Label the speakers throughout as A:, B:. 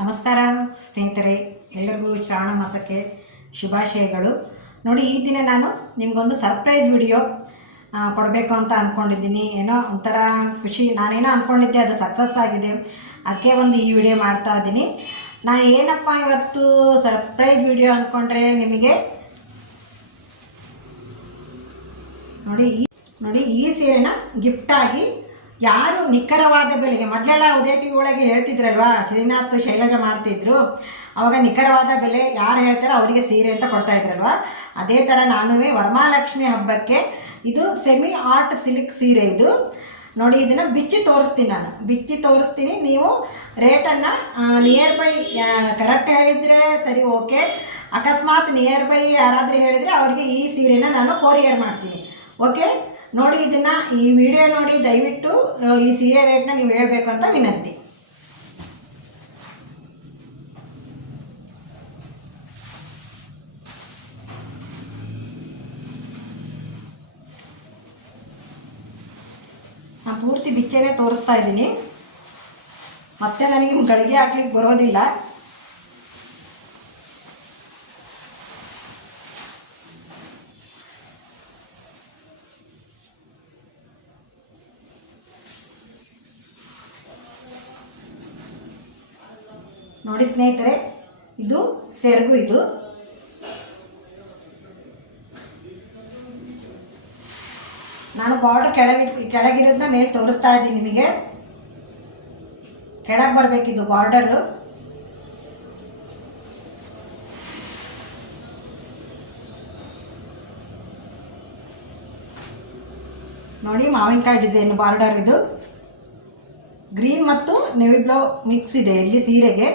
A: ನಮಸ್ಕಾರ, ಸ್ನೇಹಿತರೆ ಎಲ್ಲರಿಗೂ ಶ್ರಾವಣ ಮಾಸಕ್ಕೆ ಶುಭಾಶಯಗಳು. ನೋಡಿ, ಈ ದಿನ ನಾನು ನಿಮಗೊಂದು ಸರ್ಪ್ರೈಸ್ ವಿಡಿಯೋ ಕೊಡಬೇಕು ಅಂತ ಅಂದ್ಕೊಂಡಿದ್ದೀನಿ ಏನೋ ಒಂಥರ ಖುಷಿ, ನಾನೇನೋ ಅಂದ್ಕೊಂಡಿದ್ದೆ ಅದು ಸಕ್ಸಸ್ ಆಗಿದೆ. ಅದಕ್ಕೆ ಒಂದು ಈ ವಿಡಿಯೋ ಮಾಡ್ತಾ ಇದ್ದೀನಿ. ನಾನು ಏನಪ್ಪ ಇವತ್ತು ಸರ್ಪ್ರೈಸ್ ವಿಡಿಯೋ ಅಂದ್ಕೊಂಡ್ರೆ ನಿಮಗೆ? ನೋಡಿ, ಈ ನೋಡಿ, ಈ ಸೀರೆನ ಗಿಫ್ಟಾಗಿ ಯಾರು ನಿಖರವಾದ ಬೆಲೆಗೆ, ಮೊದಲೆಲ್ಲ ಉದಯ ಟಿ ಒಳಗೆ ಹೇಳ್ತಿದ್ರಲ್ವಾ? ಶ್ರೀನಾಥ್ ಶೈಲಜ ಮಾಡ್ತಿದ್ರು. ಅವಾಗ ನಿಖರವಾದ ಬೆಲೆ ಯಾರು ಹೇಳ್ತಾರೋ ಅವರಿಗೆ ಸೀರೆ ಅಂತ ಕೊಡ್ತಾ ಇದ್ರಲ್ವಾ? ಅದೇ ಥರ ನಾನು ವರಮಾಲಕ್ಷ್ಮಿ ಹಬ್ಬಕ್ಕೆ ಇದು ಸೆಮಿ ಆರ್ಟ್ ಸಿಲ್ಕ್ ಸೀರೆ ಇದು. ನೋಡಿ, ಇದನ್ನು ಬಿಚ್ಚಿ ತೋರಿಸ್ತೀನಿ ನಾನು. ಬಿಚ್ಚಿ ತೋರಿಸ್ತೀನಿ. ನೀವು ರೇಟನ್ನು ನಿಯರ್ ಬೈ ಕರೆಕ್ಟ್ ಹೇಳಿದರೆ ಸರಿ ಓಕೆ ಅಕಸ್ಮಾತ್ ನಿಯರ್ ಬೈ ಯಾರಾದರೂ ಹೇಳಿದರೆ ಅವರಿಗೆ ಈ ಸೀರೆನ ನಾನು ಕೊರಿಯರ್ ಮಾಡ್ತೀನಿ. ಓಕೆ ನೋಡಿ, ಇದನ್ನು ಈ ವಿಡಿಯೋ ನೋಡಿ, ದಯವಿಟ್ಟು ಈ ಸೀರೆ ರೇಟ್ನ ನೀವು ಹೇಳಬೇಕು ಅಂತ ವಿನಂತಿ. ನಾನು ಪೂರ್ತಿ ಬಿಚ್ಚೇನೆ ತೋರಿಸ್ತಾ ಇದ್ದೀನಿ. ಮತ್ತೆ ನನಗೆ ಗಳಿಗೆ ಹಾಕ್ಲಿಕ್ಕೆ ಬರೋದಿಲ್ಲ. ನೋಡಿ ಸ್ನೇಹಿತರೆ, ಇದು ಸೆರಗು ಇದು. ನಾನು ಬಾರ್ಡರ್ ಕೆಳಗೆ ಕೆಳಗಿರೋದನ್ನ ಮೇಲೆ ತೋರಿಸ್ತಾ ಇದ್ದೀನಿ ನಿಮಗೆ. ಕೆಳಗೆ ಬರಬೇಕಿದು ಬಾರ್ಡರು ನೋಡಿ ಮಾವಿನಕಾಯಿ ಡಿಸೈನ್ ಬಾರ್ಡರ್ ಇದು. ಗ್ರೀನ್ ಮತ್ತು ನೆವಿ ಬ್ಲೌ ಮಿಕ್ಸ್ ಇದೆ ಇಲ್ಲಿ ಸೀರೆಗೆ.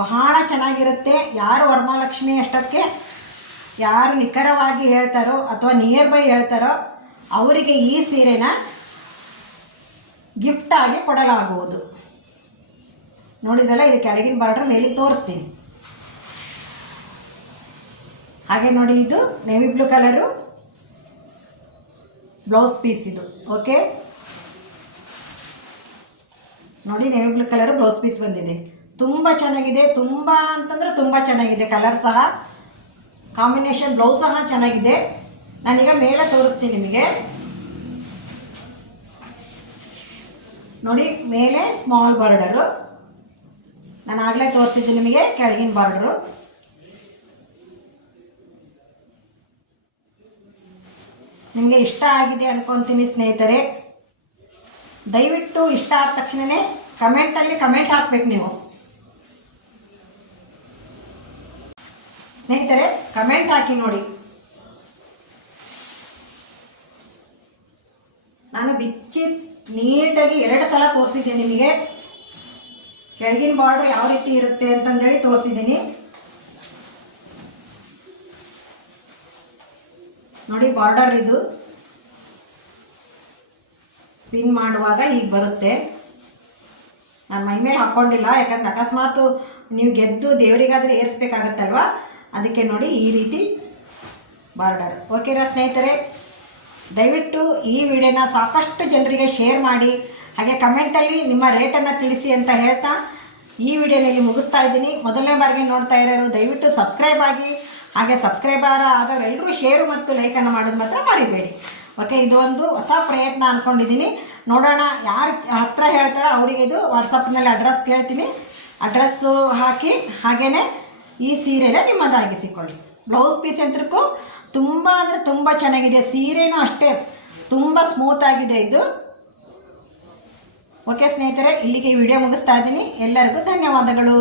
A: ಬಹಳ ಚೆನ್ನಾಗಿರುತ್ತೆ. ಯಾರು ವರಮಹಾಲಕ್ಷ್ಮಿ ಅಷ್ಟಕ್ಕೆ ಯಾರು ನಿಖರವಾಗಿ ಹೇಳ್ತಾರೋ ಅಥವಾ ನಿಯರ್ ಬೈ ಹೇಳ್ತಾರೋ ಅವರಿಗೆ ಈ ಸೀರೆನ ಗಿಫ್ಟಾಗಿ ಕೊಡಲಾಗುವುದು. ನೋಡಿದ್ರಲ್ಲ, ಇದು ಕೆಳಗಿನ ಬಾರ್ಡ್ರ್ ಮೇಲಿಗೆ ತೋರಿಸ್ತೀನಿ. ಹಾಗೆ ನೋಡಿ ಇದು navy blue colour blouse piece ಇದು. ಓಕೆ ನೋಡಿ navy blue colour blouse piece ಬಂದಿದೆ. ತುಂಬ ಚೆನ್ನಾಗಿದೆ. ತುಂಬ ಅಂತಂದರೆ ತುಂಬ ಚೆನ್ನಾಗಿದೆ. ಕಲರ್ ಸಹ. ಕಾಂಬಿನೇಷನ್ ಬ್ಲೌಸ್ ಸಹ ಚೆನ್ನಾಗಿದೆ. ನಾನೀಗ ಮೇಲೆ ತೋರಿಸ್ತೀನಿ ನಿಮಗೆ. ನೋಡಿ, ಮೇಲೆ ಸ್ಮಾಲ್ ಬಾರ್ಡರು ನಾನು ಆಗಲೇ ತೋರಿಸಿದ್ದು ನಿಮಗೆ, ಕೆಳಗಿನ ಬಾರ್ಡರು ನಿಮಗೆ ಇಷ್ಟ ಆಗಿದೆ ಅನ್ಕೊತೀನಿ ಸ್ನೇಹಿತರೆ. ದಯವಿಟ್ಟು ಇಷ್ಟ ಆದ ತಕ್ಷಣವೇ ಕಮೆಂಟಲ್ಲಿ ಕಮೆಂಟ್ ಹಾಕ್ಬೇಕು ನೀವು. ಸ್ನೇಹಿತರೆ ಕಮೆಂಟ್ ಹಾಕಿ ನೋಡಿ. ನಾನು ಬಿಚ್ಚಿ ನೀಟಾಗಿ ಎರಡು ಸಲ ತೋರಿಸಿದ್ದೆ ನಿಮಗೆ. ಕೆಳಗಿನ ಬಾರ್ಡರ್ ಯಾವ ರೀತಿ ಇರುತ್ತೆ ಅಂತಂದೇಳಿ ತೋರಿಸಿದ್ದೀನಿ. ನೋಡಿ ಬಾರ್ಡರ್ ಇದು. ಪಿನ್ ಮಾಡುವಾಗ ಈಗ ಬರುತ್ತೆ. ನಾನು ಮೈ ಮೇಲೆ ಹಾಕ್ಕೊಂಡಿಲ್ಲ ಯಾಕಂದ್ರೆ ಅಕಸ್ಮಾತ್ ನೀವು ಗೆದ್ದು ದೇವರಿಗಾದರೆ ಏರಿಸ್ಬೇಕಾಗತ್ತಲ್ವ? ಅದಕ್ಕೆ ನೋಡಿ ಈ ರೀತಿ ಬಾರ್ಡರ್. ಓಕೆನಾ ಸ್ನೇಹಿತರೆ, ದಯವಿಟ್ಟು ಈ ವಿಡಿಯೋನ ಸಾಕಷ್ಟು ಜನರಿಗೆ ಶೇರ್ ಮಾಡಿ, ಹಾಗೆ ಕಮೆಂಟಲ್ಲಿ ನಿಮ್ಮ ರೇಟನ್ನು ತಿಳಿಸಿ ಅಂತ ಹೇಳ್ತಾ ಈ ವಿಡಿಯೋನಲ್ಲಿ ಮುಗಿಸ್ತಾ ಇದ್ದೀನಿ. ಮೊದಲನೇ ಬಾರಿಗೆ ನೋಡ್ತಾ ಇರೋರು, ದಯವಿಟ್ಟು ಸಬ್ಸ್ಕ್ರೈಬ್ ಆಗಿ, ಹಾಗೆ ಸಬ್ಸ್ಕ್ರೈಬರ್ ಆದವರೆಲ್ಲರೂ ಶೇರು ಮತ್ತು ಲೈಕನ್ನು ಮಾಡೋದು ಮಾತ್ರ ಮರಿಬೇಡಿ. ಓಕೆ ಇದೊಂದು ಹೊಸ ಪ್ರಯತ್ನ ಅಂದ್ಕೊಂಡಿದ್ದೀನಿ ನೋಡೋಣ ಯಾರು ಹತ್ರ ಹೇಳ್ತಾರೋ ಅವರಿಗೆ ಇದು ವಾಟ್ಸಪ್ನಲ್ಲಿ ಅಡ್ರೆಸ್ ಕೇಳ್ತೀನಿ. ಅಡ್ರೆಸ್ಸು ಹಾಕಿ ಹಾಗೆಯೇ ಈ ಸೀರೆನ ನಿಮ್ಮದಾಗಿಸಿಕೊಳ್ಳಿ. ಬ್ಲೌಸ್ ಪೀಸ್ ಅಂತಕ್ಕೂ ತುಂಬ ಅಂದರೆ ತುಂಬ ಚೆನ್ನಾಗಿದೆ. ಸೀರೆನೂ ಅಷ್ಟೇ ತುಂಬ ಸ್ಮೂತ್ ಆಗಿದೆ ಇದು. ಓಕೆ ಸ್ನೇಹಿತರೆ, ಇಲ್ಲಿಗೆ ವಿಡಿಯೋ ಮುಗಿಸ್ತಾ ಇದ್ದೀನಿ. ಎಲ್ಲರಿಗೂ ಧನ್ಯವಾದಗಳು.